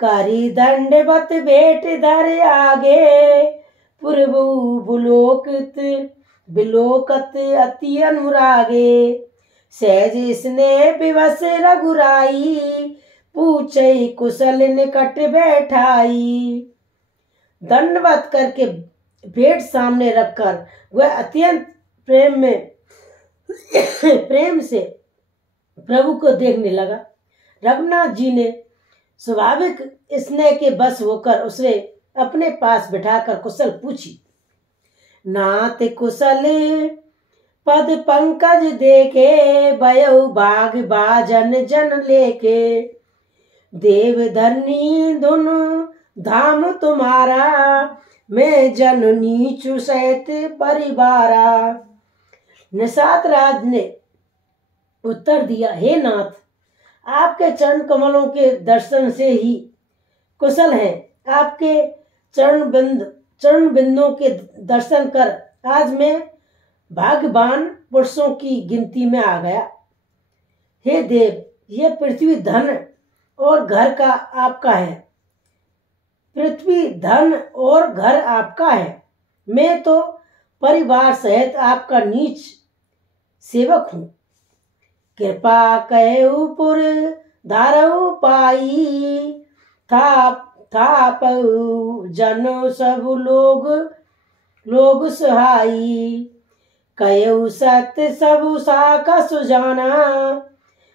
करी दंडवत भेट धर आगे, पूर्व बुलोकत बिलोकत अति अनुरागे, सहज स्नेह विवश रघुराई, पूछई कुशल निकट बैठाई। दंडवत करके भेंट सामने रखकर वह अत्यंत प्रेम से प्रभु को देखने लगा। रघुनाथ जी ने स्वाभाविक स्नेह के बस होकर उसे अपने पास बिठाकर कुशल पूछी। नाथ कुशल पद पंकज देखे, भयो भाग बाजन जन लेके, देव धरनी धुन धाम तुम्हारा, मैं जननी चुसैत परिवारा। निषाद राज ने उत्तर दिया, हे नाथ, आपके चरण कमलों के दर्शन से ही कुशल हैं। आपके चरण बिंदों के दर्शन कर आज मैं भाग्यवान पुरुषों की गिनती में आ गया। हे देव, यह पृथ्वी धन और घर का आपका है। पृथ्वी धन और घर आपका है। मैं तो परिवार सहित आपका नीच सेवक हूँ। कृपा कहु पुर धारऊ पाई, था जन सब लोग सहाई, कहु सत्य सब साका सुजाना,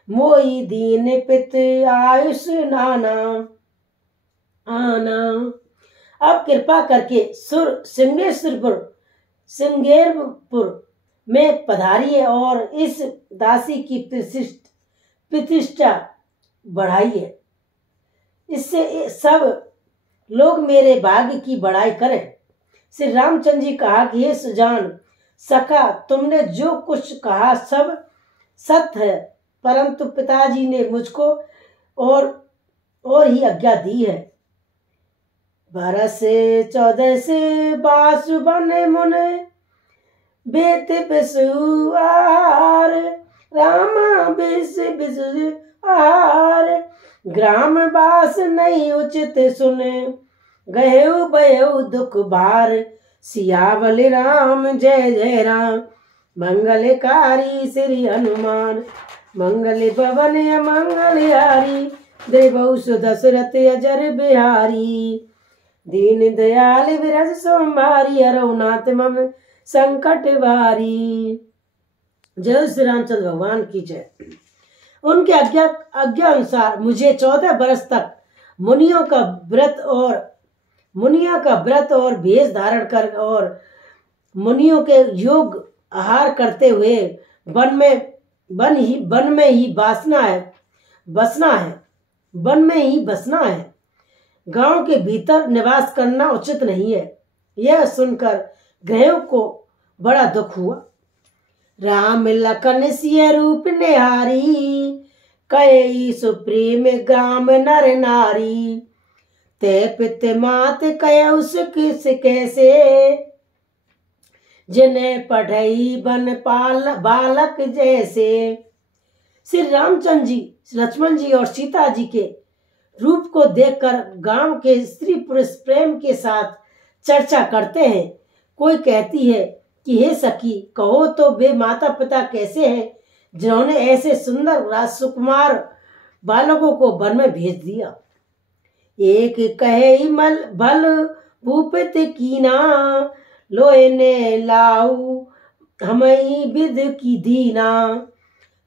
मोई दीन पित आयुष नाना आना। अब कृपा करके सिंगेरपुर में पधारिए और इस दासी की प्रतिष्ठा बढ़ाइए। इससे सब लोग मेरे भाग्य की बड़ाई करें। श्री रामचंद्र जी कहा कि हे सुजान सखा, तुमने जो कुछ कहा सब सत्य है, परंतु पिताजी ने मुझको और ही आज्ञा दी है। 12 से 14 से बासु बने मुने, बेत बिसु आहार, रामा बिस आहार, ग्राम बास नहीं उचित सुने, गयो भयो दुख भार, सियावल राम जय जय राम, मंगलकारी श्री हनुमान, मंगल भवन मंगलहारी, देवौ दशरथ अजर बिहारी, दीन दयाल विरज सोमवारी, रघुनाथ मम संकट वारी। जय श्री रामचंद्र भगवान की जय। उनके आज्ञा अनुसार मुझे 14 वर्ष तक मुनियों का व्रत और भेष धारण कर और मुनियों के योग आहार करते हुए वन में ही बसना है। गांव के भीतर निवास करना उचित नहीं है। यह सुनकर ग्रहों को बड़ा दुख हुआ। राम लखन सिय रूप निहारी, कई सुप्रीम ग्राम नर नारी, ते पित मात कय किस कैसे, जिन्हें पढ़ई बन बालक जैसे। श्री रामचंद्र जी, लक्ष्मण जी और सीता जी के रूप को देखकर गांव के स्त्री पुरुष प्रेम के साथ चर्चा करते हैं। कोई कहती है कि हे सखी, कहो तो वे माता पिता कैसे हैं जिन्होंने ऐसे सुंदर राजकुमार बालकों को वन में भेज दिया। एक कहे भल भूपित कीना, लोए ने लाऊ हमई विध की दीना,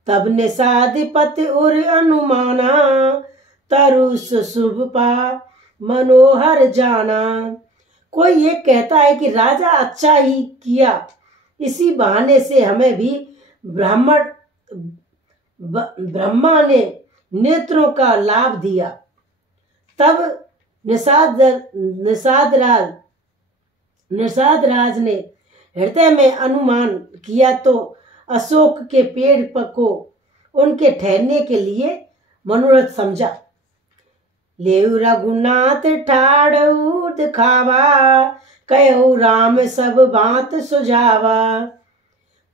तब निषादिपति उर अनुमाना, तरुस शुभ पा मनोहर जाना। कोई ये कहता है कि राजा अच्छा ही किया, इसी बहाने से हमें भी ब्रह्मा ने नेत्रों का लाभ दिया। तब निषाद राज ने हृदय में अनुमान किया तो अशोक के पेड़ को उनके ठहरने के लिए मनोरथ समझा। लेउ रघुनाथ ठाड़ऊ दिखावा, कहो राम सब बात सुझावा,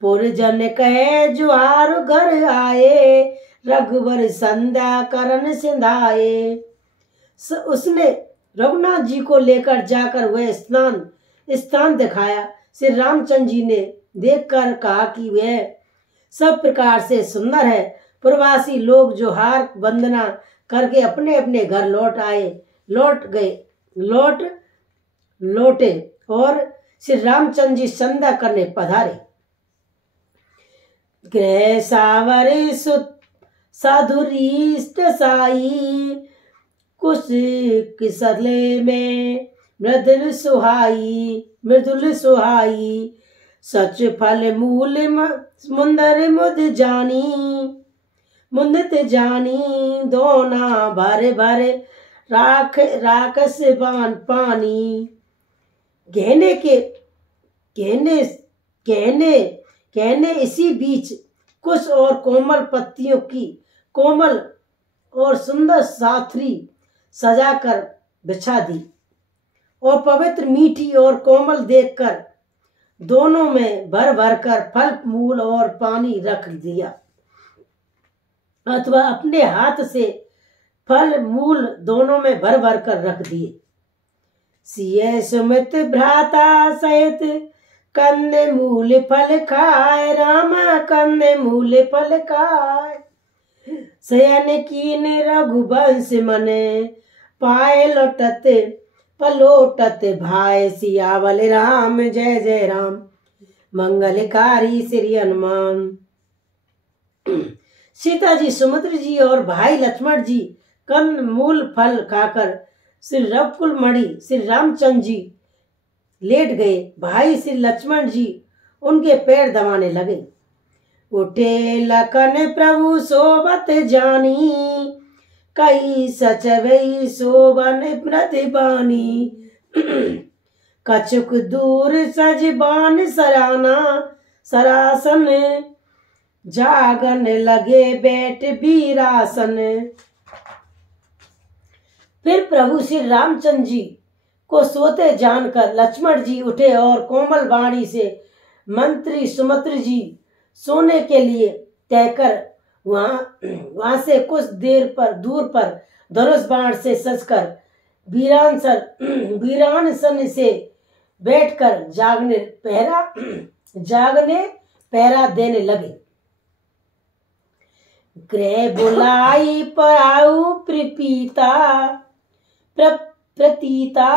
पुरजन कहे जुआर घर आए, रघुवर संध्या करन सिंधाए, उसने रघुनाथ जी को लेकर जाकर वह स्थान दिखाया। श्री रामचंद्र जी ने देखकर कहा कि वह सब प्रकार से सुंदर है। प्रवासी लोग जो हार वंदना करके अपने अपने घर लौटे और श्री रामचंद्र जी संध्या करने पधारे। गृह सावर सुत साधुरीष्ट साई, कुछ किसले में मृदुल सुहाई, सच फल मूल मुंदर मुदित जानी, दोना भर भर राखस बान पानी। कहने इसी बीच कुछ और कोमल पत्तियों की कोमल और सुंदर साथरी सजाकर बिछा दी और पवित्र मीठी और कोमल देखकर दोनों में भर भर कर फल मूल और पानी रख दिया, अथवा अपने हाथ से फल मूल दोनों में भर भर कर रख दिए। सिय सुमित भ्राता सहित कंदे मूल फल खाए, राम कंदे मूल फल खाए। शयन कीन रघुवंश मने, पाए पलोटत भाई। सियावल राम जय जय राम, मंगलकारी श्री हनुमान। सीता जी, सुमित्र जी और भाई लक्ष्मण जी कंद मूल फल खाकर श्री रघुकुल मणि श्री रामचंद्र जी लेट गए। भाई श्री लक्ष्मण जी उनके पैर दबाने लगे। उठे लखन प्रभु सोबत जानी, कई सचवई शोभन प्रतिबानी। कछुक दूर सजबान सराना, सरासन जागन लगे बैठ वीरासन। फिर प्रभु श्री रामचंद्र जी को सोते जानकर लक्ष्मण जी उठे और कोमल वाणी से मंत्री सुमित्र जी सोने के लिए कहकर वहां से कुछ दूर पर धनुष बाण से सजकर वीरानसन से बैठकर जागने पहरा देने लगे। गृह बुलाई पराऊ प्रतीता,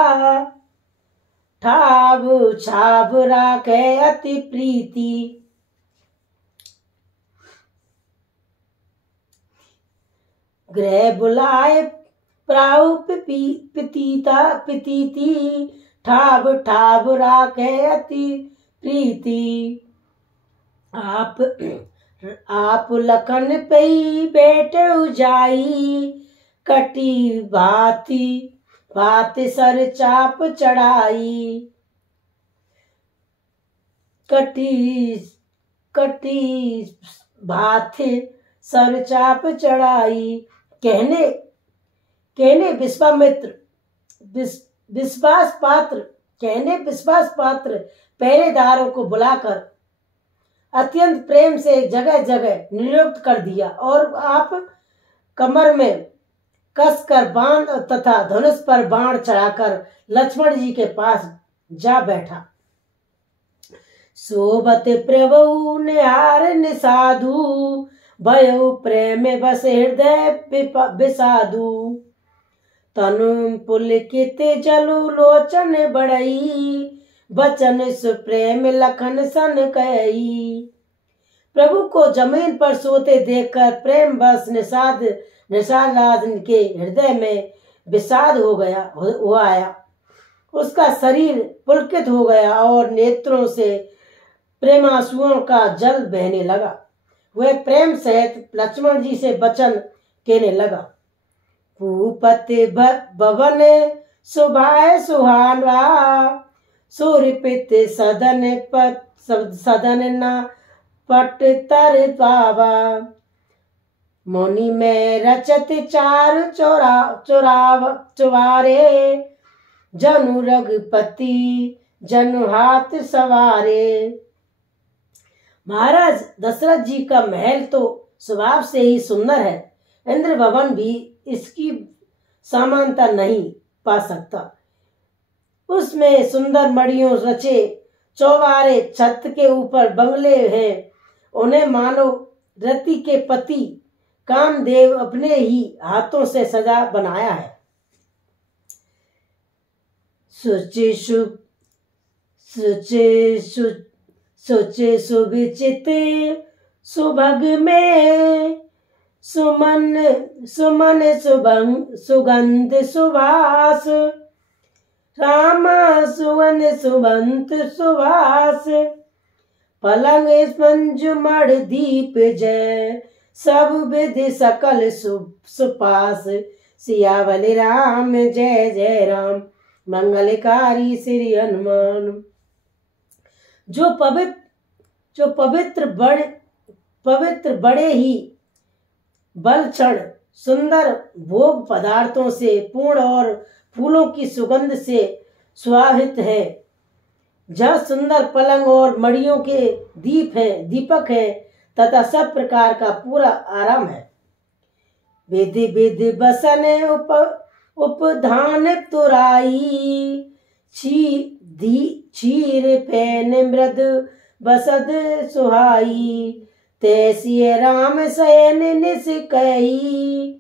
ठाव छाव राखे अति प्रीति। गृह बुलाए प्राउ पितीति, ठाव ठाव राखे अति प्रीति। आप लखन पई बैठे जाई, कटी भाति सर चाप चढ़ाई। कटी भाति सर चाप चढ़ाई। कहने विश्वास पात्र पहरेदारों को बुलाकर अत्यंत प्रेम से जगह जगह नियुक्त कर दिया और आप कमर में कसकर बांध तथा धनुष पर बाण चढ़ाकर लक्ष्मण जी के पास जा बैठा। सोबत प्रभु निहार निसाधु, भयो प्रेम बस हृदय विषादु। तनु पुलकित जलु लोचन बढ़ई, बचन सुप्रेम लखन सन कई। प्रभु को जमीन पर सोते देखकर प्रेम बस निषाद के हृदय में विषाद हो आया। उसका शरीर पुलकित हो गया और नेत्रों से प्रेमांसुओं का जल बहने लगा। वह प्रेम सहित लक्ष्मण जी से वचन कहने लगा। भूपति भवन सुभाय सुहावा, सूर्यपित सदन न पट तर पावा। मौनी में रचत चार चुरारे, जनु रघुपति जनु हाथ सवारे। महाराज दशरथ जी का महल तो स्वभाव से ही सुंदर है, इंद्र भवन भी इसकी समानता नहीं पा सकता। उसमें सुंदर मड़ियों रचे चौबारे, छत के ऊपर बंगले हैं। उन्हें मानो रति के पति कामदेव अपने ही हाथों से सजा बनाया है। सोचे सुविचित सुभग में सुमन सुगंध सुवास, रामा सुवन सुबंत सुवास। पलंग स्पंज मण दीप जय, सब विधि सकल सुपास। सियावल राम जय जय राम, मंगलकारी श्री हनुमान। जो पवित्र बड़े ही बलक्षण सुंदर भोग पदार्थों से पूर्ण और फूलों की सुगंध से सुवाहित है, जहाँ सुंदर पलंग और मड़ियों के दीपक है तथा सब प्रकार का पूरा आराम है। विधि विधि बसन उपधान तुराई, क्षीर पैन मृद बसद सुहाई। तैसिय राम शयन निस कही,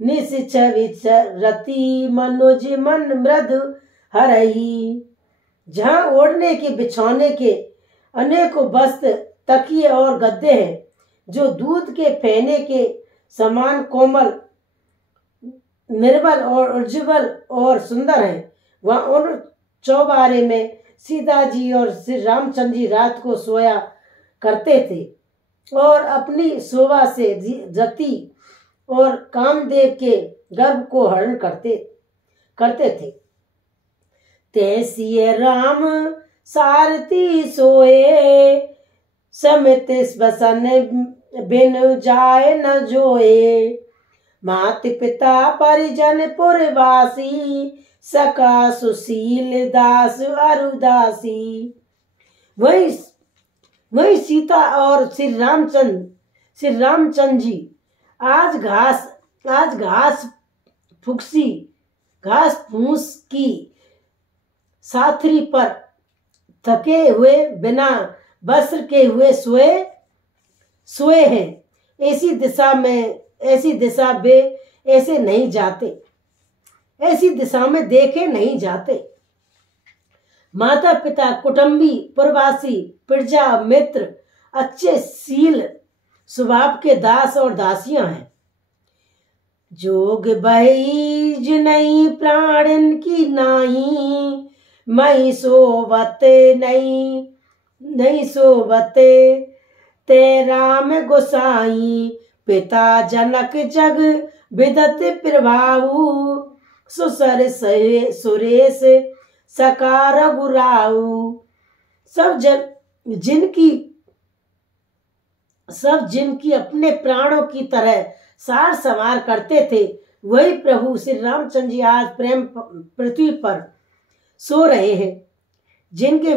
निस छवि रति मनुज मन मृद हरई। जहाँ ओढ़ने के बिछौने के अनेकों वस्त्र, तकिए और गद्दे हैं, जो दूध के फेने के समान कोमल, निर्मल और उज्ज्वल और सुंदर हैं, वहाँ उन चौबारे में सीता जी और श्री रामचंद्र जी रात को सोया करते थे और अपनी शोभा से रति और कामदेव के गर्भ को हरण करते थे। तैसिय राम सारथी सोए, समित बसन बिन जाए न जोए। मात पिता परिजन पुरवासी, सका सुशील दास अरुदासी। वही सीता और श्री रामचंद्र जी आज घास फूस की साथरी पर थके हुए बिना वस्त्र के हुए सोए हैं। ऐसी दिशा वे ऐसे नहीं जाते, ऐसी दिशा में देखे नहीं जाते। माता पिता, कुटुंबी, प्रवासी, प्रजा, मित्र अच्छे शील स्वभाव के दास और दासियां हैं। जोग बहीज नहीं प्राणन की नाही, मई सोवत नहीं सोवते। ते राम गोसाई, पिता जनक जग विदत प्रभाऊ। सुसर सुरेश सका रघुराऊ। सब जिनकी अपने प्राणों की तरह सार संवार करते थे, वही प्रभु श्री रामचंद्र जी आज प्रेम पृथ्वी पर सो रहे हैं। जिनके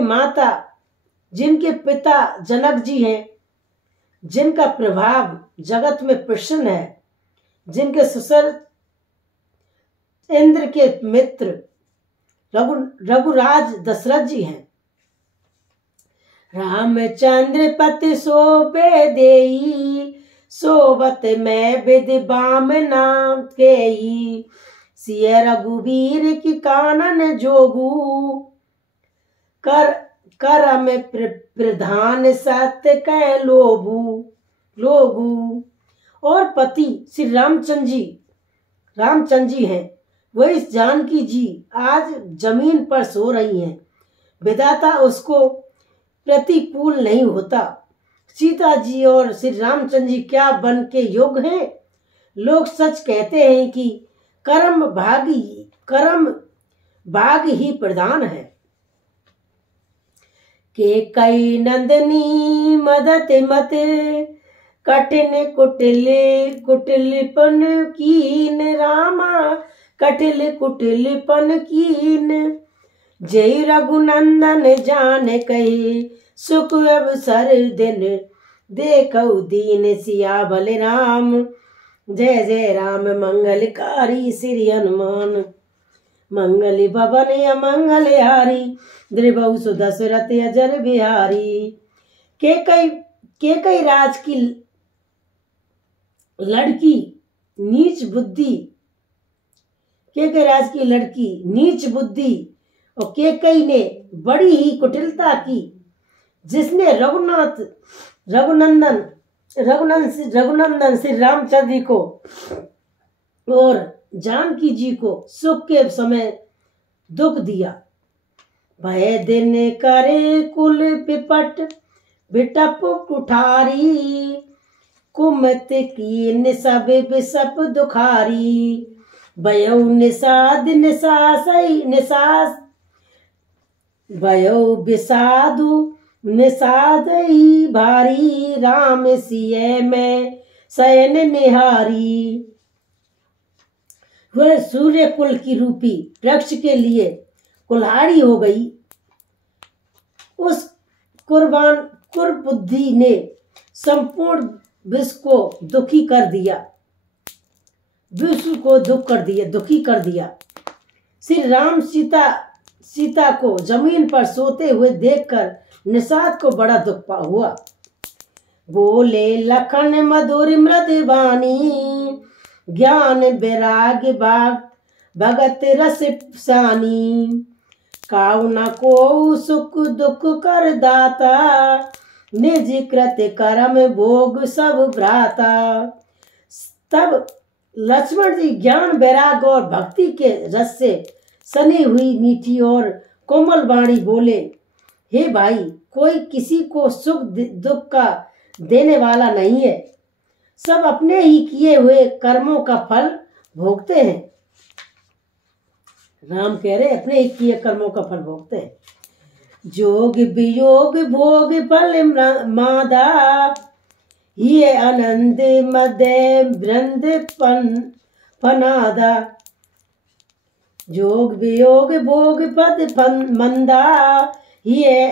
पिता जनक जी हैं, जिनका प्रभाव जगत में प्रसन्न है, जिनके ससुर इंद्र के मित्र रघुराज दशरथ जी हैं। रामचंद्र पति सोबे देई, सोबत में विधि बाम नाम केई। सिय रघुवीर की कानन जोगू, कर में प्रधान सत्य कै लोगू। और पति श्री रामचंद्र जी हैं, वही जानकी जी आज जमीन पर सो रही हैं। विधाता उसको प्रतिकूल नहीं होता। सीता जी और श्री रामचंद्र जी क्या बन के योग्य हैं? लोग सच कहते हैं कि कर्म भाग ही प्रधान है। के कई नंदनी मदत मत, कठिन कुटिलपन कीन। रामा कुटिलपन कीन। जय रघुनंदन जान कही, सुख अवसर दिन देखऊ दीन। सिया बलराम जय जय राम मंगलकारी श्री हनुमान, मंगल भवन अमंगल हारी, द्रिभु सुदशरथ अजर बिहारी। केकई राज की लड़की नीच बुद्धि, केकई राज की लड़की नीच बुद्धि और केकई ने बड़ी ही कुटिलता की, जिसने रघुनंदन श्री रामचंद्र जी को और जानकी जी को सुख के समय दुख दिया। भय दिन करे कुल पिपट बिटप कुठारी, कुमत की निसब बिसप दुखारी, भयो निषाद निशासई निशास, भयो विषादु निषादई भारी, राम सिय में शयन निहारी। वह सूर्य कुल की रूपी वृक्ष के लिए कुल्हाड़ी हो गई। उस कुर्बुद्धि ने संपूर्ण विश्व को दुखी कर दिया, विश्व को दुखी कर दिया। श्री राम सीता को जमीन पर सोते हुए देखकर निषाद को बड़ा दुख हुआ। बोले लखन मधुर मृद वाणी, ज्ञान वैराग भगत रस सानी, काऊ न को सुख दुख कर दाता, निज कृत कर्म भोग सब भ्राता। तब लक्ष्मण जी ज्ञान वैराग और भक्ति के रस से सनी हुई मीठी और कोमल वाणी बोले, हे भाई, कोई किसी को सुख दुख का देने वाला नहीं है, सब अपने ही किए हुए कर्मों का फल भोगते हैं। राम कह रहे अपने ही किए कर्मों का फल भोगते हैं। जोग वियोग भोग फल मादा, ये आनंद मदे वृंद फनादा। जोग वियोग भोग पद मंदा, ये